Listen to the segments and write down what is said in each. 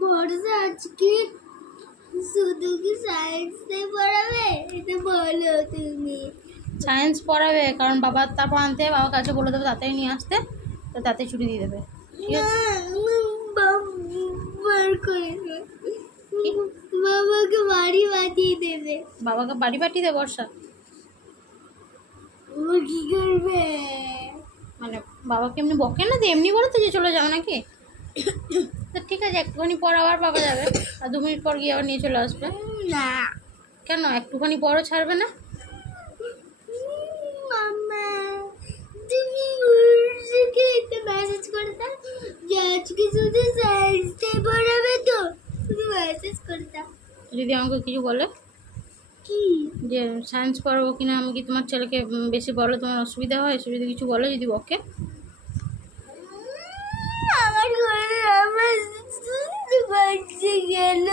ভরসা আজকে শুধু কি সায়েন্স পড়াবে? এটা বলো তুমি। সায়েন্স পড়াবে, কারণ বাবা তারপর আনতে বাবার কাছে বলে দেবে তাড়াতাড়ি নিয়ে আসতে, তো তাতে ছুটি দিয়ে দেবে। ঠিক আছে, বাবাকে বাড়ি পাঠিয়ে দেবে। বাবাকে বাড়ি পাঠিয়ে দেবে বর্ষা? ও কি করবে? মানে বাবাকে এমনি বকে না, এমনি বলো তো যে চলে যাও নাকি? তো ঠিক আছে, একটুখানি পর আবার বাবা যাবে, আর 2 মিনিট পর গিয়ে আবার নিয়ে চলে আসবে। না কেন, একটুখানি পরও ছাড়বে না? মাম্মা, তুমি বর্ষাকে একটা মেসেজ করে দাও যে আজকে শুধু সায়েন্স পড়াবে, তো তুমি মেসেজ করে দাও। যদি আমাকে কিছু বলে কি যে সায়েন্স পড়াবো কিনা, আমি কি তোমার ছেলেকে বেশি বলে তোমার অসুবিধা হয়, যদি কিছু বলে, যদি বকে? আমার ঘরে আমার শুনতে পাচ্ছি গেল।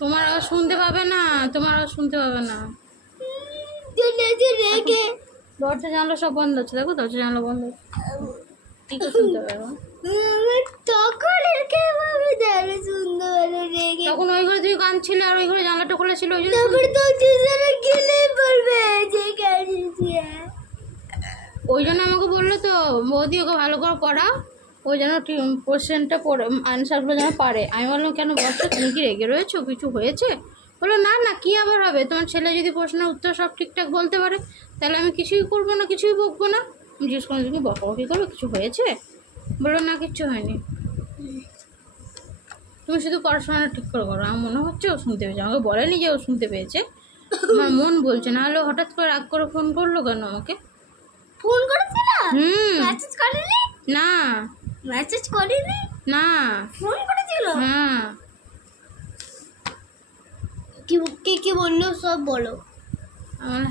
তোমার আওয়াজ শুনতে পাবে না, তোমার আওয়াজ শুনতে পাবে না। রেখে দরজা জানলা সব বন্ধ আছে, দেখো দরজা জানলা বন্ধ, ঠিক আছে শুনতে পাবে না। তখন রেখে ভাবে দাঁড়ে শুনতে পারে রেখে। তখন ওই ঘরে তুমি কাঁদছিলে আর ওই ঘরে জানলাটা খোলা ছিল, ওই জন্য। তারপরে তো টিচারে গেলে পড়বে যে কাঁদিছে। ওই জন্য আমাকে বললো তো বৌদি ওকে ভালো করে পড়াও, ওই যেন কোশ্চেনটা পড়ে আনসারগুলো যেন পারে। আমি বললাম কেন বলছো, তুমি কি রেগে রয়েছো, কিছু হয়েছে? বললো না না, কী আবার হবে, তোমার ছেলে যদি প্রশ্নের উত্তর সব ঠিকঠাক বলতে পারে তাহলে আমি কিছুই করবো না, কিছুই বকবো না। আমি জিজ্ঞেস করলাম তুমি বকাবকি করবে, কিছু হয়েছে? বললো না, কিচ্ছু হয়নি, তুমি শুধু পড়াশোনাটা ঠিক করে করো। আমার মনে হচ্ছে ও শুনতে পেয়েছে, আমাকে বলেনি যে ও শুনতে পেয়েছে, আমার মন বলছে। নাহলে হঠাৎ করে রাগ করে ফোন করলো কেন আমাকে? ফোন করেছিল? মেসেজ করেনি? না মেসেজ করেনি, না, ফোন করেছিল। হ্যাঁ। কি বললো সব বলো।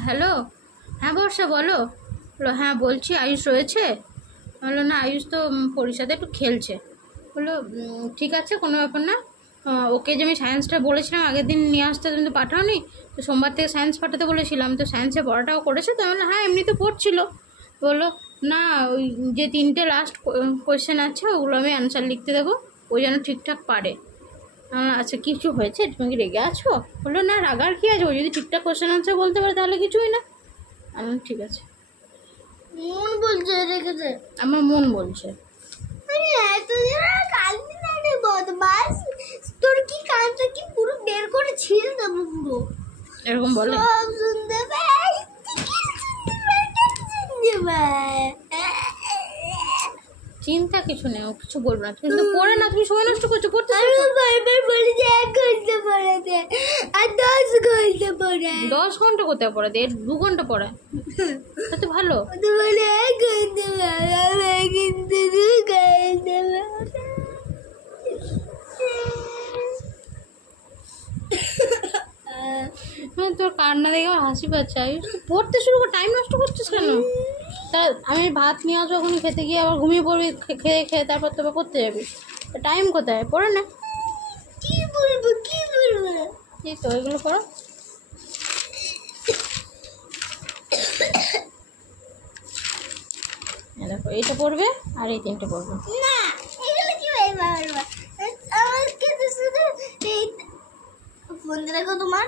হ্যালো, হ্যাঁ বর্ষা বলো। বললো হ্যাঁ বলছি, আয়ুষ রয়েছে? বললো না, আয়ুষ তো পরীক্ষাতে একটু খেলছে। বললো ঠিক আছে, কোনো ব্যাপার না। ওকে যে আমি সায়েন্সটা বলেছিলাম আগের দিন নিয়ে আসতে, তুমি তো পাঠাওনি, তো সোমবার থেকে সায়েন্স পাঠাতে বলেছিলাম, তো সায়েন্সে পড়াটাও করেছে তো? বললো হ্যাঁ, এমনি তো পড়ছিল। বললো না, ওই যে 3টে লাস্ট কোয়েশ্চেন আছে ওগুলো আমি অ্যান্সার লিখতে দেবো, ওই যেন ঠিকঠাক পারে। আচ্ছা, কিছু হয়েছে, তুমি কি রেগে আছো? বললো না, রাগার কী আছে, ও যদি ঠিকঠাক কোশ্চেন আনসার বলতে পারে তাহলে কিছুই না। আমি ঠিক আছে। মন বলছে রেখেছে, আমার মন বলছে। বদমাস, তোর কি কানটা কি পুরো বের করে ছিঁড়ে দেবো পুরো, এরকম বলে? সব শুনতে পাই, চিন্তা কিছু নেই, ও কিছু বলবো না। তুমি তো পড়ে না, তুমি সময় নষ্ট করছো পড়তে। বারবার বলি যে 1 ঘন্টা পড়াতে আর 10 ঘন্টা পড়ায়। 10 ঘন্টা কোথায় পড়ে? 2 ঘন্টা পড়ায়, তো ভালো। তো বলে 1 ঘন্টা পড়াবে, কিন্তু 2 ঘন্টা হ্যাঁ, তোর কান্না দেখে আমার হাসি পাচ্ছে। আয়ুষ তুই পড়তে শুরু করে টাইম নষ্ট করছিস কেন? তা আমি ভাত নিয়ে আসবো, ওখানে খেতে গিয়ে আবার ঘুমিয়ে পড়বি, খেয়ে তারপর তোকে করতে যাবি, টাইম কোথায়? পড়ে না। কি বলবো এই তো এগুলো করো। দেখো এইটা পড়বে আর এই 3টে পড়বে। না, এগুলো কি বলবো? আমাকে তো শুধু ফোন রাখো তোমার।